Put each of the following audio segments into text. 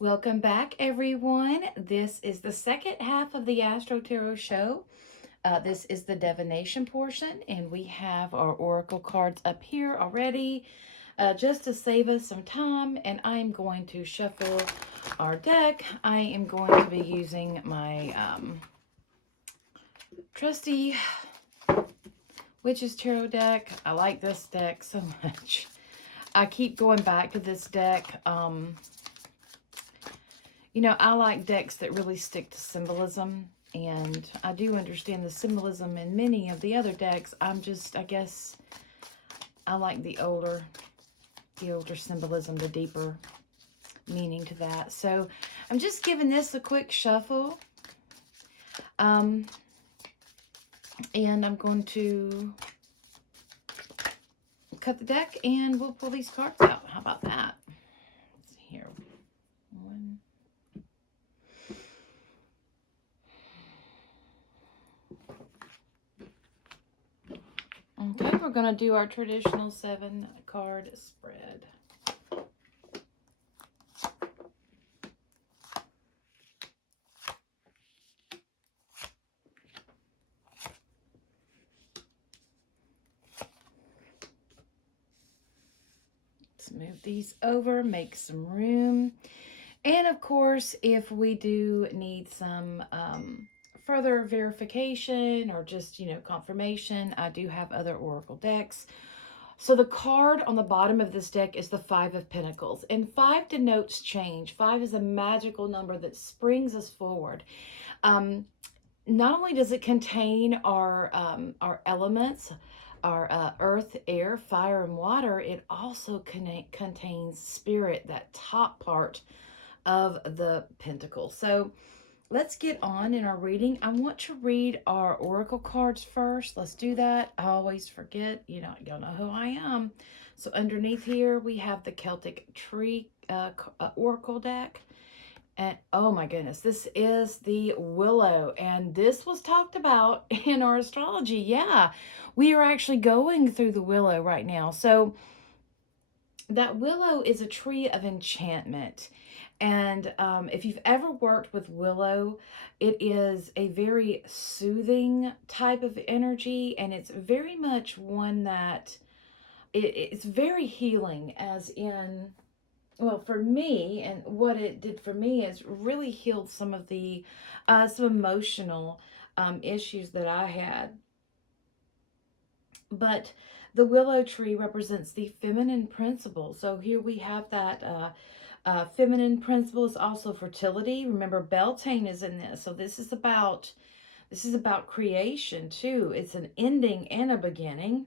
Welcome back, everyone. This is the second half of the Astro Tarot show. This is the divination portion, and we have our oracle cards up here already just to save us some time. And I'm going to shuffle our deck. I am going to be using my trusty Witch's Tarot deck. I like this deck so much. I keep going back to this deck. You know, I like decks that really stick to symbolism, and I do understand the symbolism in many of the other decks. I guess, I like the older symbolism, the deeper meaning to that. So I'm just giving this a quick shuffle. And I'm going to cut the deck and we'll pull these cards out. How about that? Let's see here. One. Okay, we're going to do our traditional 7-card spread. Let's move these over, make some room. And of course, if we do need some further verification or just, confirmation, I do have other oracle decks. So the card on the bottom of this deck is the 5 of Pentacles, and 5 denotes change. 5 is a magical number that springs us forward. Not only does it contain our elements, our earth, air, fire, and water, it also contains spirit, that top part of the pentacle. So let's get on in our reading. I want to read our oracle cards first. Let's do that. I always forget. Y'all know who I am. So underneath here, we have the Celtic Tree oracle deck. And oh my goodness, this is the willow. And this was talked about in our astrology. Yeah, we are actually going through the willow right now. So that willow is a tree of enchantment. And if you've ever worked with willow, it is a very soothing type of energy. And it's very much one that it's very healing, as in, well, for me, and what it did for me is really healed some of the some emotional issues that I had. But the willow tree represents the feminine principle. So here we have that feminine principle is also fertility. Remember, Beltane is in this. So this is about creation too. It's an ending and a beginning.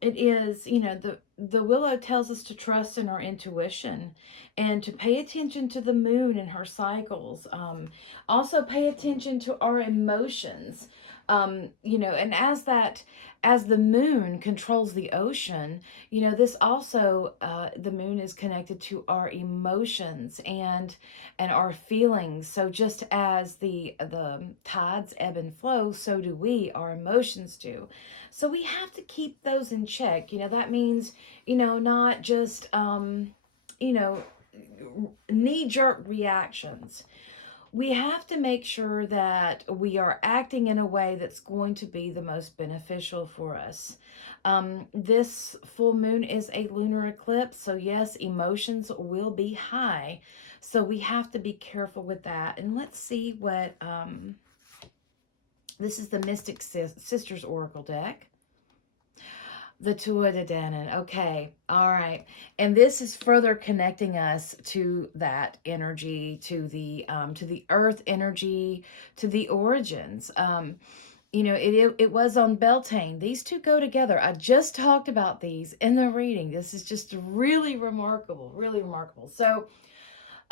It is, the willow tells us to trust in our intuition and to pay attention to the moon and her cycles. Also pay attention to our emotions. And as the moon controls the ocean, this also, the moon is connected to our emotions and our feelings. So just as the tides ebb and flow, so do we, our emotions do. So we have to keep those in check. That means, not just, knee-jerk reactions. We have to make sure that we are acting in a way that's going to be the most beneficial for us. This full moon is a lunar eclipse, so yes, emotions will be high. So we have to be careful with that. And let's see what... this is the Mystic Sisters Oracle deck. The Tuatha AstroTarot. Okay. All right. And this is further connecting us to that energy, to the earth energy, to the origins. It was on Beltane. These two go together. I just talked about these in the reading. This is just really remarkable, really remarkable. So,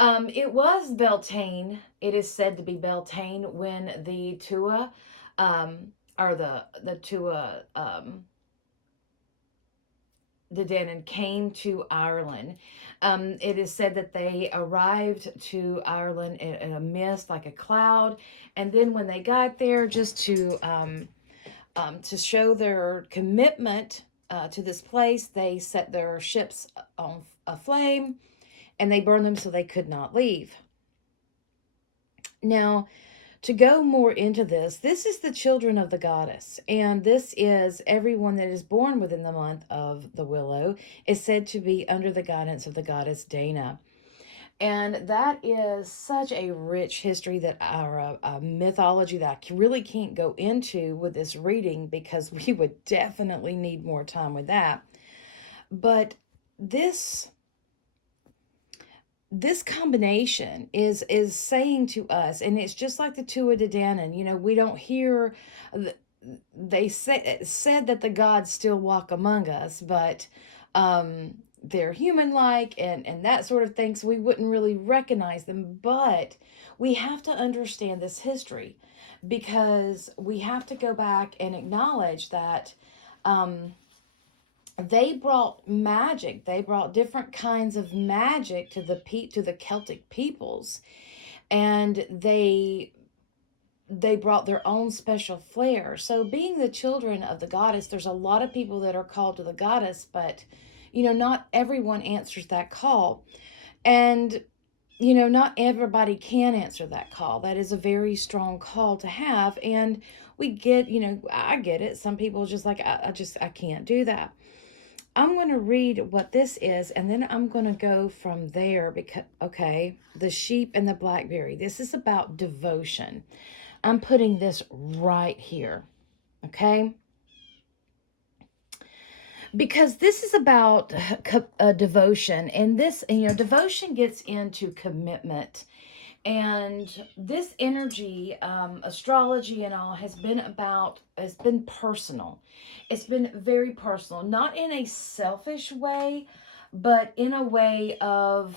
it was Beltane. It is said to be Beltane when the Tuatha, or the Tuatha, the Danann came to Ireland. It is said that they arrived to Ireland in a mist, like a cloud, and then when they got there, just to show their commitment to this place. They set their ships on aflame, and they burned them so they could not leave. Now, to go more into this, this is the children of the goddess, and this is everyone that is born within the month of the willow is said to be under the guidance of the goddess Dana. And that is such a rich history that our mythology that I really can't go into with this reading because we would definitely need more time with that. But this combination is saying to us, and it's just like the Tuatha Danann, we don't hear, they said that the gods still walk among us, but they're human-like and that sort of thing, so we wouldn't really recognize them. But we have to understand this history because we have to go back and acknowledge that they brought magic. They brought different kinds of magic to the Celtic peoples, and they brought their own special flair. So, being the children of the goddess, there's a lot of people that are called to the goddess, but not everyone answers that call, and not everybody can answer that call. That is a very strong call to have, and we get, I get it. Some people just like I can't do that. I'm going to read what this is, and then I'm going to go from there because, okay, the sheep and the blackberry. This is about devotion. I'm putting this right here, okay? Because this is about devotion, and this, devotion gets into commitment. And this energy, astrology and all, has been personal. It's been very personal, not in a selfish way, but in a way of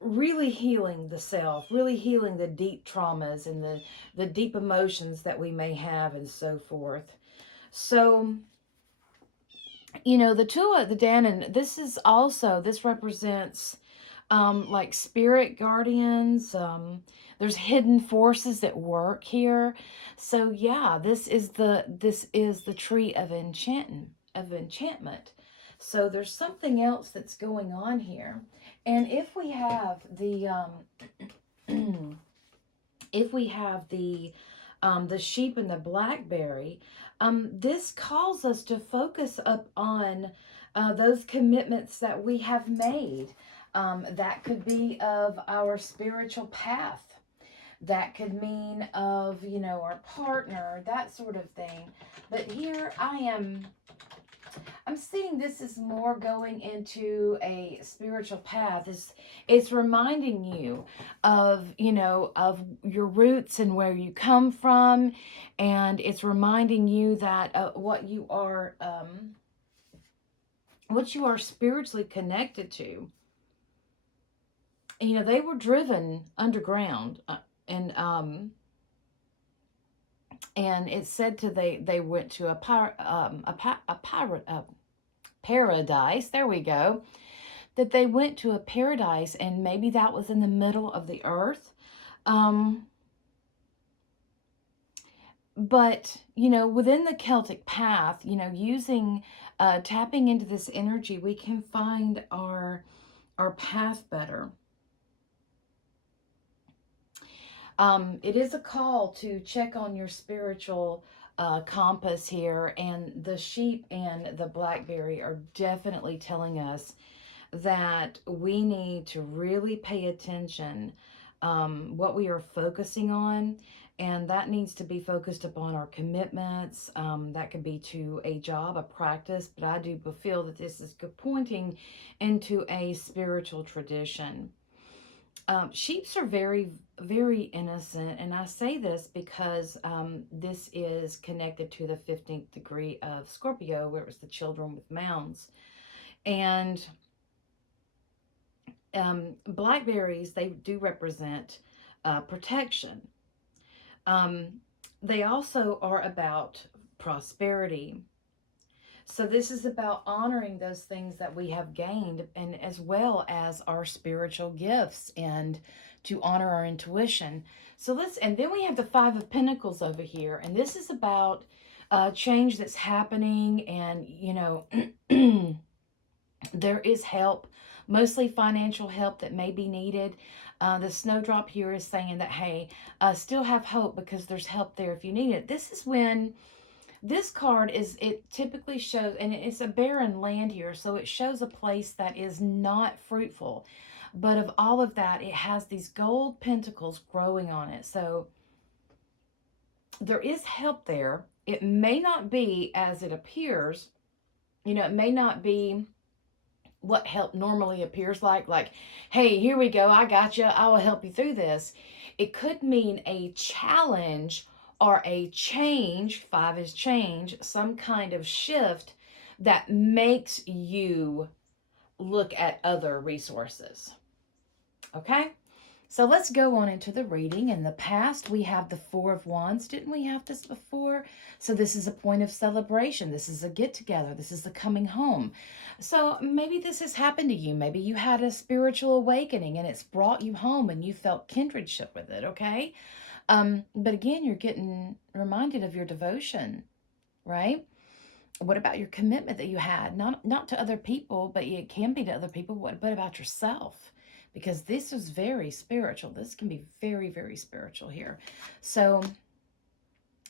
really healing the self, really healing the deep traumas and the deep emotions that we may have and so forth. So, the Tuatha Danann, this represents like spirit guardians. There's hidden forces at work here. So yeah, this is the tree of enchantment. So there's something else that's going on here. And if we have the the sheep and the blackberry, this calls us to focus up on those commitments that we have made. That could be of our spiritual path. That could mean of, our partner, that sort of thing. But here I'm seeing this is more going into a spiritual path. It's reminding you of, of your roots and where you come from. And it's reminding you that what you are spiritually connected to. They were driven underground, and it's said they went to a paradise. There we go. That they went to a paradise, and maybe that was in the middle of the earth. But within the Celtic path, using tapping into this energy, we can find our path better. It is a call to check on your spiritual compass here, and the sheep and the blackberry are definitely telling us that we need to really pay attention what we are focusing on, and that needs to be focused upon our commitments. That could be to a job, a practice, but I do feel that this is pointing into a spiritual tradition. Sheeps are very, very innocent, and I say this because this is connected to the 15th degree of Scorpio, where it was the children with mounds. And blackberries, they do represent protection. They also are about prosperity. So this is about honoring those things that we have gained, and as well as our spiritual gifts, and to honor our intuition. And then we have the Five of Pentacles over here, and this is about change that's happening, and there is help, mostly financial help that may be needed. The snowdrop here is saying that, hey, still have hope because there's help there if you need it. This is when this card is, it typically shows, and it's a barren land here, so it shows a place that is not fruitful. But of all of that, it has these gold pentacles growing on it. So there is help there. It may not be as it appears. It may not be what help normally appears like, hey, here we go, I got you, I will help you through this. It could mean a challenge or a change. 5 is change, some kind of shift that makes you look at other resources. Okay, so let's go on into the reading. In the past, we have the 4 of Wands. Didn't we have this before? So this is a point of celebration. This is a get-together. This is the coming home. So maybe this has happened to you. Maybe you had a spiritual awakening and it's brought you home and you felt kindredship with it, okay? But again, you're getting reminded of your devotion, right? What about your commitment that you had? Not to other people, but it can be to other people. What about yourself? Because this is very spiritual. This can be very, very spiritual here. So,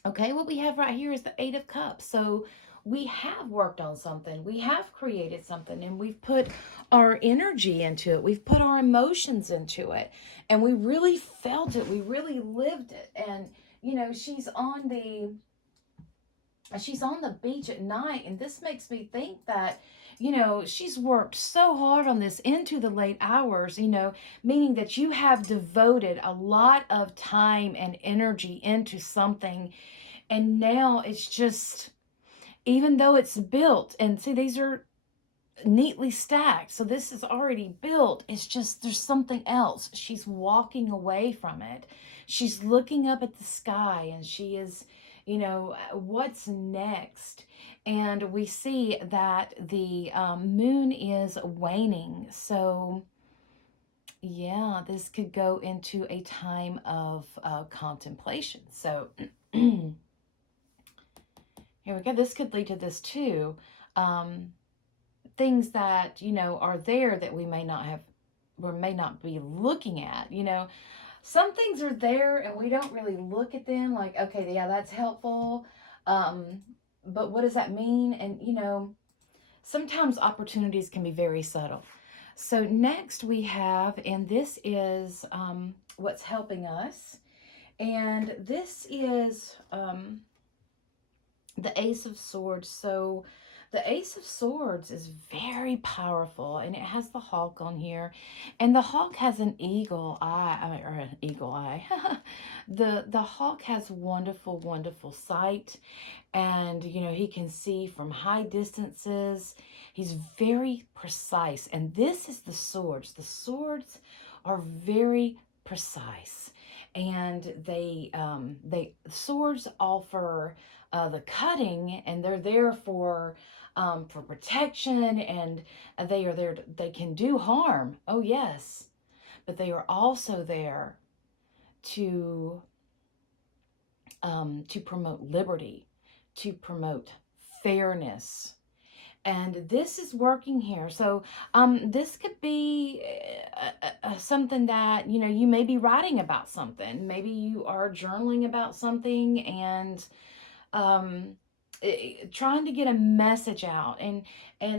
okay, what we have right here is the 8 of Cups. So we have worked on something. We have created something, and we've put our energy into it. We've put our emotions into it, and we really felt it. We really lived it. And, she's on the beach at night, and this makes me think that she's worked so hard on this into the late hours, meaning that you have devoted a lot of time and energy into something, and now it's just, even though it's built, and see, these are neatly stacked, so this is already built, it's just there's something else. She's walking away from it. She's looking up at the sky, and she is, what's next? And we see that the moon is waning. So yeah, this could go into a time of contemplation. So here we go. This could lead to this too. Things that, are there that we may not have, or may not be looking at, some things are there and we don't really look at them like, okay, yeah, that's helpful. But what does that mean? And, sometimes opportunities can be very subtle. So next we have, and this is what's helping us. And this is the Ace of Swords. So the Ace of Swords is very powerful, and it has the hawk on here, and the hawk has an eagle eye, or an eagle eye. The hawk has wonderful, wonderful sight, and he can see from high distances. He's very precise, and this is the swords. The swords are very precise, and they swords offer the cutting, and they're there for protection, and they are there. They can do harm. Oh yes, but they are also there to promote liberty, to promote fairness. And this is working here. So this could be something that, you may be writing about something. Maybe you are journaling about something, and trying to get a message out, and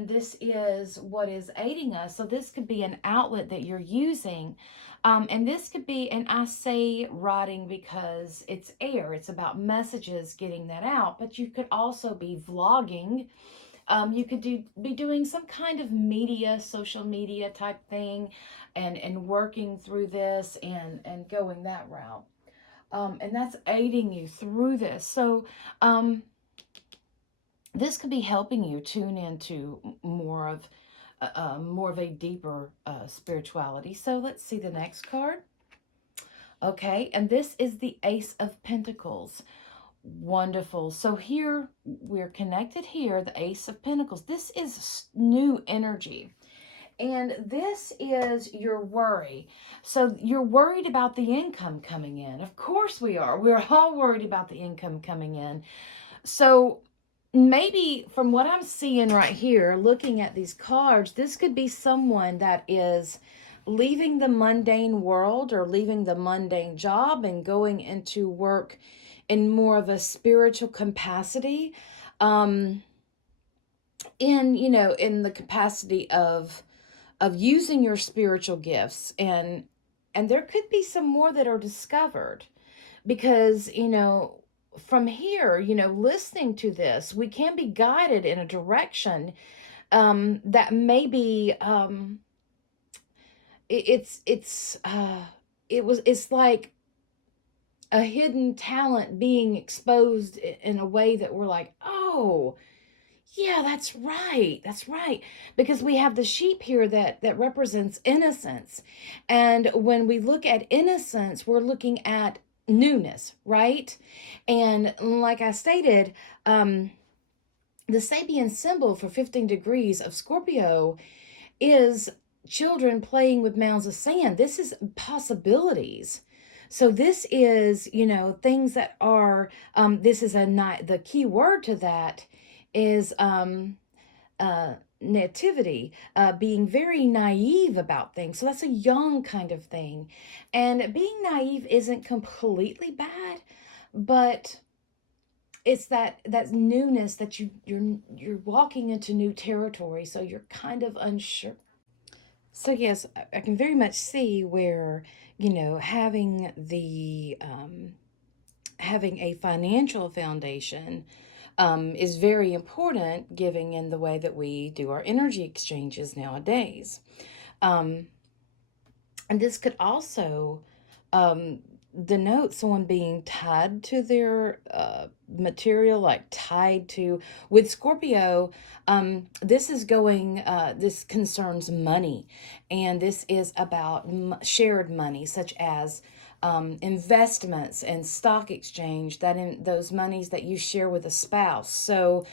this is what is aiding us. So this could be an outlet that you're using, and this could be, and I say writing because it's air, it's about messages, getting that out, but you could also be vlogging. You could be doing some kind of media, social media type thing, and working through this, and going that route. And that's aiding you through this. So this could be helping you tune into more of a deeper spirituality. So let's see the next card. Okay, and this is the Ace of Pentacles. Wonderful. So here we're connected here, the Ace of Pentacles. This is new energy. And this is your worry. So you're worried about the income coming in. Of course we are. We're all worried about the income coming in. So maybe from what I'm seeing right here, looking at these cards, this could be someone that is leaving the mundane world or leaving the mundane job and going into work in more of a spiritual capacity. Um, in the capacity of using your spiritual gifts, and there could be some more that are discovered because from here, listening to this, we can be guided in a direction that maybe it's like a hidden talent being exposed in a way that we're like, oh yeah, that's right. That's right. Because we have the sheep here that represents innocence. And when we look at innocence, we're looking at newness, right? And like I stated, the Sabian symbol for 15 degrees of Scorpio is children playing with mounds of sand. This is possibilities. So this is, things that are, this is the key word to that is nativity, being very naive about things. So that's a young kind of thing. And being naive isn't completely bad, but it's that newness that you're walking into new territory, so you're kind of unsure. So yes, I can very much see where having having a financial foundation is very important, given in the way that we do our energy exchanges nowadays. Um, and this could also um, denote someone being tied to their material, like tied to, with Scorpio, this is going, this concerns money. And this is about shared money, such as investments and stock exchange, that in those monies that you share with a spouse. So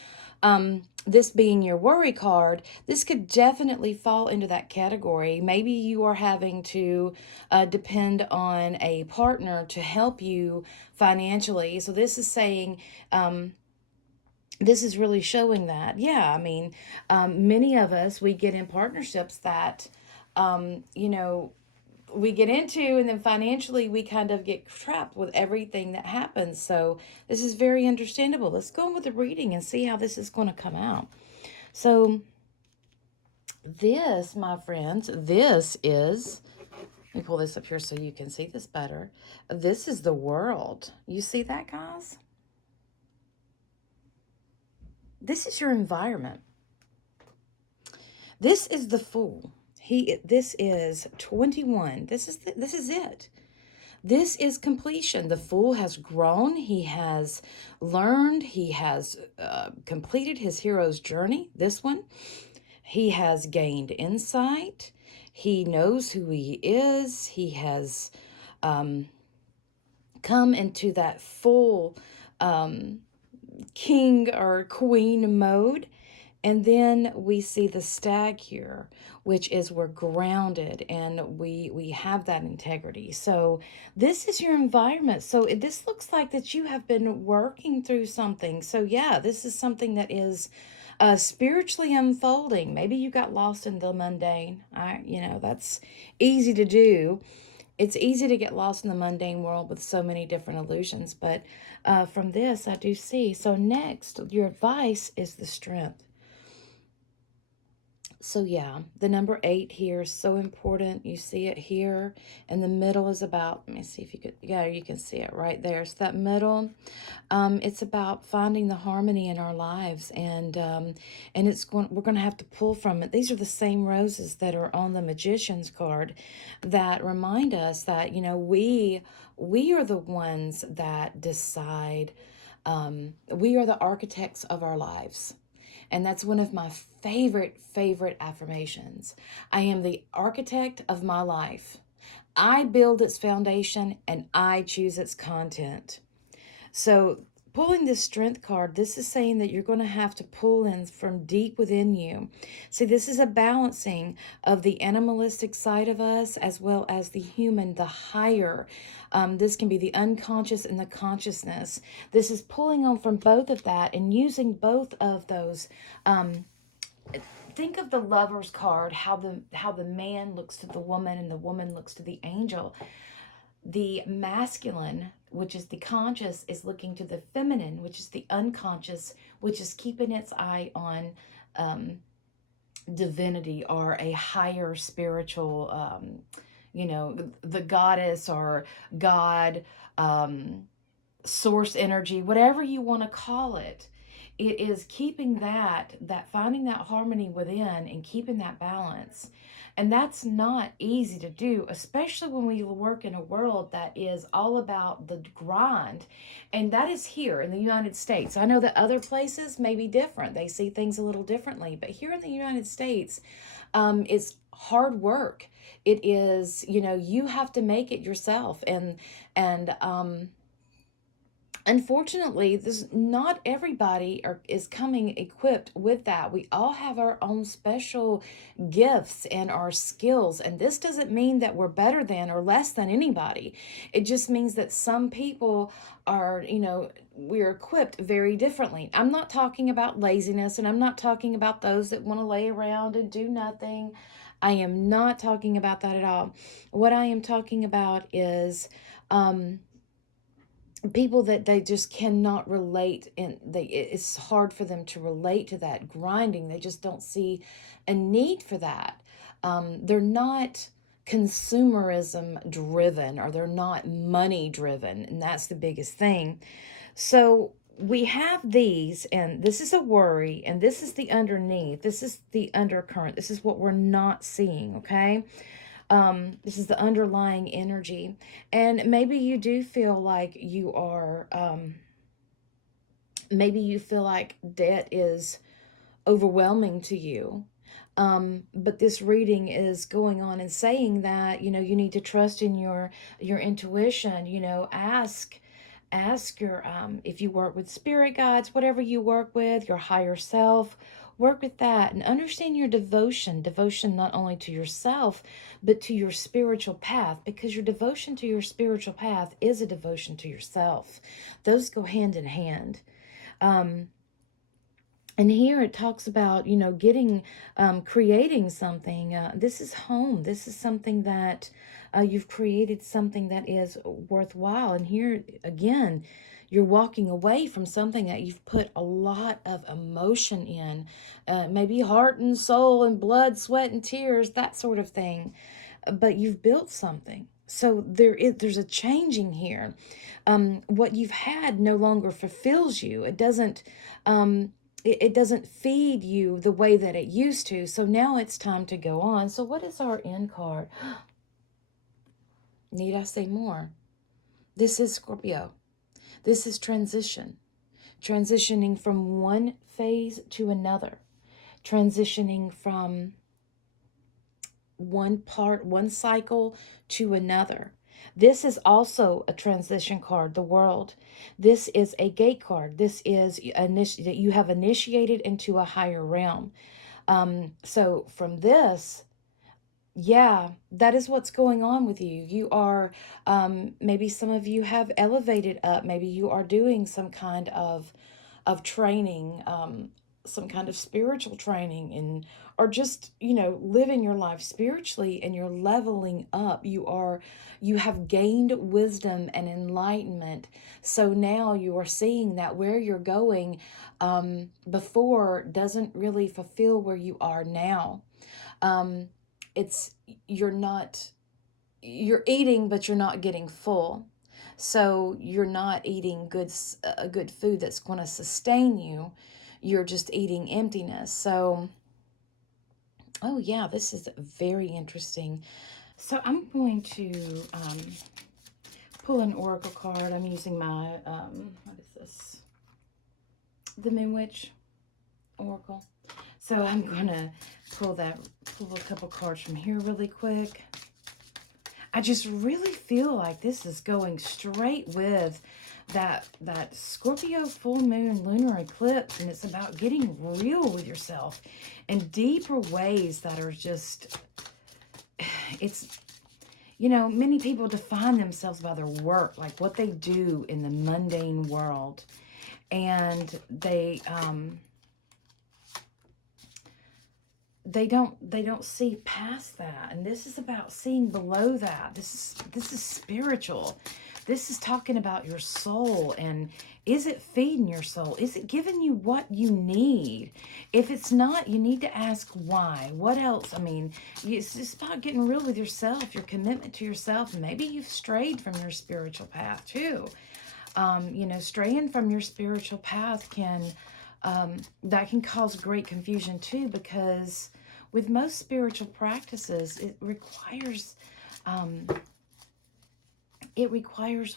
this being your worry card, this could definitely fall into that category. Maybe you are having to depend on a partner to help you financially. So this is saying, this is really showing that, yeah, I mean, many of us, we get in partnerships that, we get into, and then financially we kind of get trapped with everything that happens. So this is very understandable. Let's go on with the reading and see how this is going to come out. So this, my friends, this is, let me pull this up here so you can see this better. This is the world. You see that, guys? This is your environment. This is the Fool. This is 21. This is it. This is completion. The Fool has grown. He has learned. He has completed his hero's journey. This one, he has gained insight. He knows who he is. He has come into that full king or queen mode. And then we see the Stag here, which is we're grounded and we have that integrity. So this is your environment. So this looks like that you have been working through something. So yeah, this is something that is spiritually unfolding. Maybe you got lost in the mundane. That's easy to do. It's easy to get lost in the mundane world with so many different illusions. But from this, I do see. So next, your advice is the Strength. So yeah, the number 8 here is so important. You see it here. And the middle is about, let me see if you could, yeah, you can see it right there. So that middle, it's about finding the harmony in our lives. And we're going to have to pull from it. These are the same roses that are on the Magician's card that remind us that, we are the ones that decide. We are the architects of our lives. And that's one of my favorite affirmations. I am the architect of my life. I build its foundation and I choose its content. So pulling this strength card, this is saying that you're going to have to pull in from deep within you. See, this is a balancing of the animalistic side of us as well as the human, the higher. This can be the unconscious and the consciousness. This is pulling on from both of that and using both of those. Think of the Lover's card, how the man looks to the woman and the woman looks to the angel. The masculine, which is the conscious, is looking to the feminine, which is the unconscious, which is keeping its eye on divinity or a higher spiritual, the goddess or God, source energy, whatever you want to call it. It is keeping that finding that harmony within and keeping that balance. And that's not easy to do, especially when we work in a world that is all about the grind. And that is here in the United States. I know that other places may be different. They see things a little differently. But here in the United States, it's hard work. It is, you have to make it yourself. And unfortunately, not everybody is coming equipped with that. We all have our own special gifts and our skills. And this doesn't mean that we're better than or less than anybody. It just means that some people are, we're equipped very differently. I'm not talking about laziness, and I'm not talking about those that want to lay around and do nothing. I am not talking about that at all. What I am talking about is, people that they just cannot relate, and it's hard for them to relate to that grinding. They just don't see a need for that. They're not consumerism driven, or they're not money driven, and that's the biggest thing. So we have these, and this is a worry, and this is the underneath, this is the undercurrent, this is what we're not seeing. Okay, this is the underlying energy. And maybe you do feel like you are, maybe you feel like debt is overwhelming to you. But this reading is going on and saying that, you need to trust in your intuition. Ask your, if you work with spirit guides, whatever you work with, your higher self, work with that and understand your devotion not only to yourself, but to your spiritual path, because your devotion to your spiritual path is a devotion to yourself. Those go hand in hand. And here it talks about, getting, creating something. This is home. This is something that you've created, something that is worthwhile. And here again, you're walking away from something that you've put a lot of emotion in, maybe heart and soul and blood, sweat and tears, that sort of thing. But you've built something. So there's a changing here. What you've had no longer fulfills you. It doesn't feed you the way that it used to. So now it's time to go on. So what is our end card? Need I say more? This is Scorpio. This is transition. Transitioning from one phase to another. Transitioning from one cycle to another. This is also a transition card, the World. This is a gate card. This is that you have initiated into a higher realm. So from this, yeah, that is what's going on with you. You are, maybe some of you have elevated up. Maybe you are doing some kind of training, some kind of spiritual training, and or just, living your life spiritually, and you're leveling up. You have gained wisdom and enlightenment. So now you are seeing that where you're going before doesn't really fulfill where you are now. You're eating, but you're not getting full. So you're not eating good food that's going to sustain you. You're just eating emptiness. So, oh yeah, this is very interesting. So I'm going to pull an oracle card. I'm using my, what is this? The Moon Witch Oracle. So I'm going to pull a couple cards from here really quick. I just really feel like this is going straight with that Scorpio full moon lunar eclipse, and it's about getting real with yourself in deeper ways that are just, it's, you know, many people define themselves by their work, like what they do in the mundane world, and they don't see past that. And this is about seeing below that. This is spiritual. This is talking about your soul, and is it feeding your soul? Is it giving you what you need? If it's not, you need to ask why. What else? I mean, it's just about getting real with yourself, your commitment to yourself. And maybe you've strayed from your spiritual path too. You know, straying from your spiritual path can that can cause great confusion too, because with most spiritual practices, it requires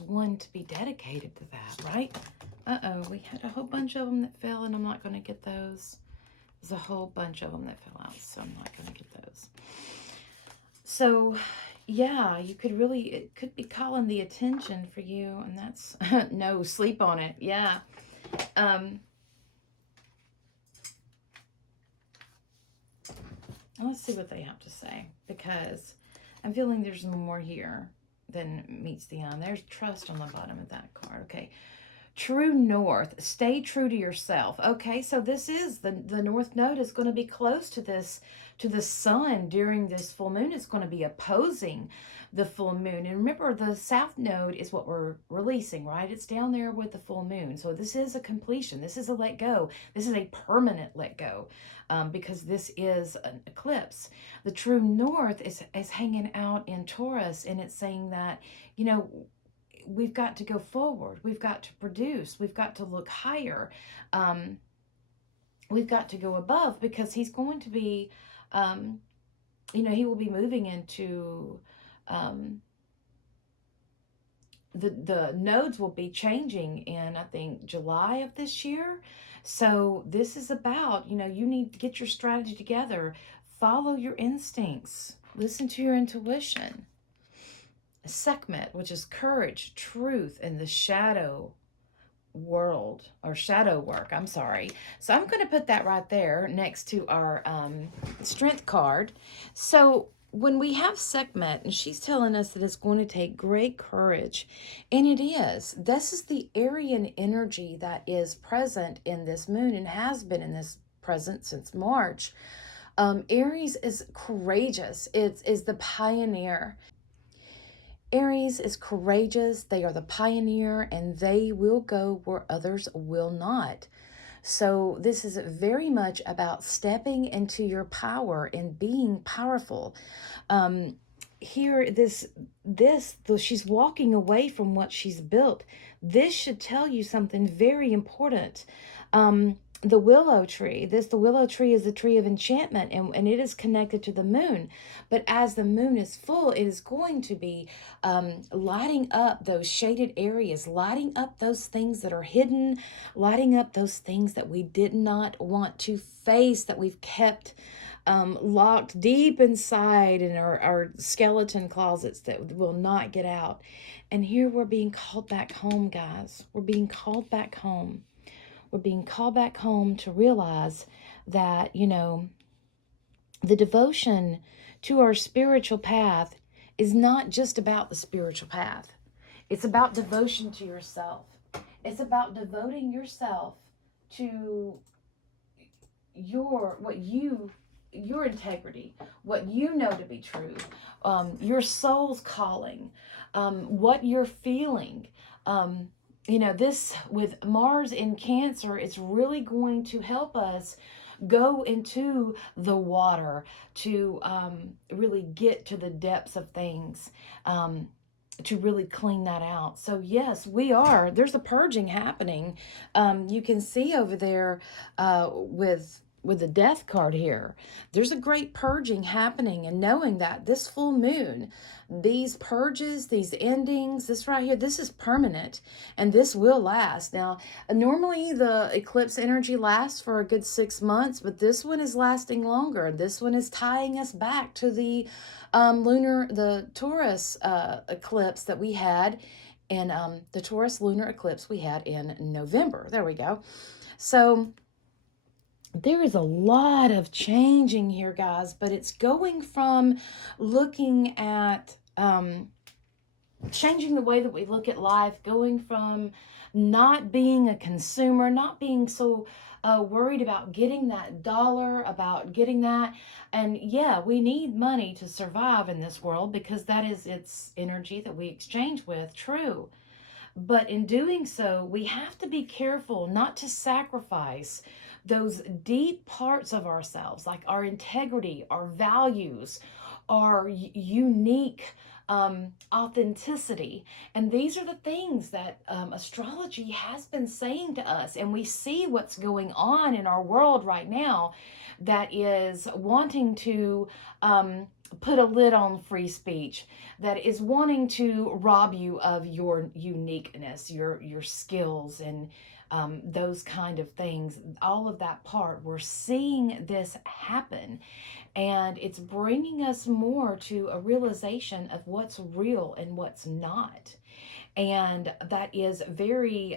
one to be dedicated to that, right? We had a whole bunch of them that fell, and I'm not going to get those. There's a whole bunch of them that fell out, so I'm not going to get those. So, yeah, it could be calling the attention for you, and that's, no, sleep on it, yeah. Let's see what they have to say, because I'm feeling there's more here than meets the eye. There's trust on the bottom of that card. Okay. True north. Stay true to yourself. Okay, so this is the north node is going to be close to the sun during this full moon. It's going to be opposing the full moon. And remember, the south node is what we're releasing, right? It's down there with the full moon. So this is a completion. This is a let go. This is a permanent let go, because this is an eclipse. The true north is hanging out in Taurus, and it's saying that, you know, we've got to go forward. We've got to produce. We've got to look higher. We've got to go above, because he's going to be, you know, he will be moving into, the nodes will be changing in, I think, July of this year. So this is about, you know, you need to get your strategy together. Follow your instincts. Listen to your intuition. Sekhmet, which is courage, truth, and the shadow world, or shadow work, I'm sorry. So I'm going to put that right there next to our strength card. So when we have Sekhmet, and she's telling us that it's going to take great courage, and it is. This is the Aryan energy that is present in this moon, and has been in this present since March. Aries is courageous. It is the pioneer. Aries is courageous. They are the pioneer, and they will go where others will not. So this is very much about stepping into your power and being powerful. Here, she's walking away from what she's built. This should tell you something very important. The willow tree. The willow tree is the tree of enchantment, and it is connected to the moon. But as the moon is full, it is going to be lighting up those shaded areas, lighting up those things that are hidden, lighting up those things that we did not want to face, that we've kept locked deep inside in our skeleton closets that will not get out. And here we're being called back home, guys. We're being called back home. We're being called back home to realize that, you know, the devotion to our spiritual path is not just about the spiritual path. It's about devotion to yourself. It's about devoting yourself to your integrity, what you know to be true, your soul's calling, what you're feeling. You know, this with Mars in Cancer, it's really going to help us go into the water to really get to the depths of things, to really clean that out. So yes, there's a purging happening. You can see over there with the death card here, there's a great purging happening, and knowing that this full moon, these purges, these endings, this right here, this is permanent, and this will last. Now, normally the eclipse energy lasts for a good 6 months, but this one is lasting longer. This one is tying us back to the Taurus eclipse that we had in the Taurus lunar eclipse we had in November. There we go. So there is a lot of changing here, guys, but it's going from looking at changing the way that we look at life, going from not being a consumer, not being so worried about getting that dollar, about getting that. And yeah, we need money to survive in this world because that is its energy that we exchange with. True. But in doing so, we have to be careful not to sacrifice those deep parts of ourselves, like our integrity, our values, our unique authenticity. And these are the things that astrology has been saying to us. And we see what's going on in our world right now that is wanting to put a lid on free speech, that is wanting to rob you of your uniqueness, your skills, and those kind of things. All of that part, we're seeing this happen, and it's bringing us more to a realization of what's real and what's not. And that is very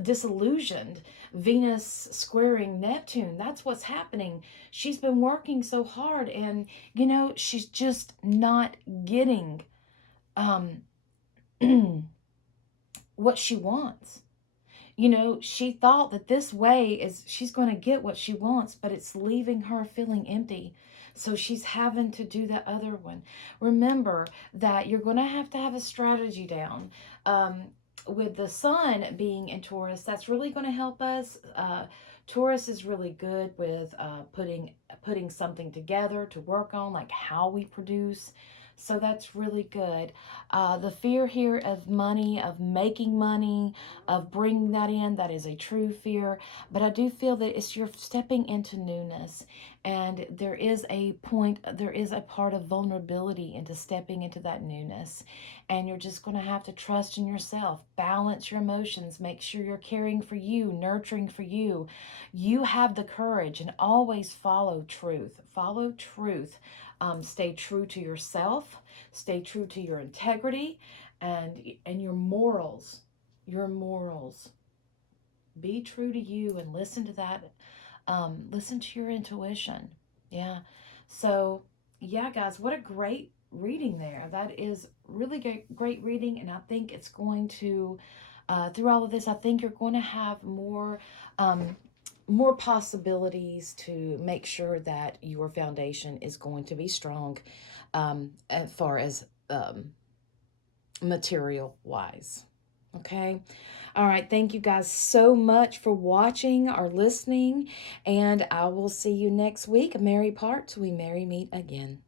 disillusioned. Venus squaring Neptune, that's what's happening. She's been working so hard, and she's just not getting um what she wants. She thought that this way is she's going to get what she wants, but it's leaving her feeling empty. So she's having to do the other one. Remember that you're going to have a strategy down. With the sun being in Taurus, that's really going to help us. Taurus is really good with putting something together to work on, like how we produce. So that's really good. The fear here of money, of making money, of bringing that in, that is a true fear. But I do feel that you're stepping into newness. And there is a part of vulnerability into stepping into that newness. And you're just going to have to trust in yourself, balance your emotions, make sure you're caring for you, nurturing for you. You have the courage, and always follow truth. Follow truth. Stay true to yourself, stay true to your integrity and your morals. Your morals. Be true to you and listen to that. Listen to your intuition. Yeah. So, yeah, guys, what a great reading there. That is really great reading, and I think it's going to, through all of this, I think you're going to have more possibilities to make sure that your foundation is going to be strong as far as material wise. Okay. All right. Thank you guys so much for watching or listening. And I will see you next week. Merry parts, we merry meet again.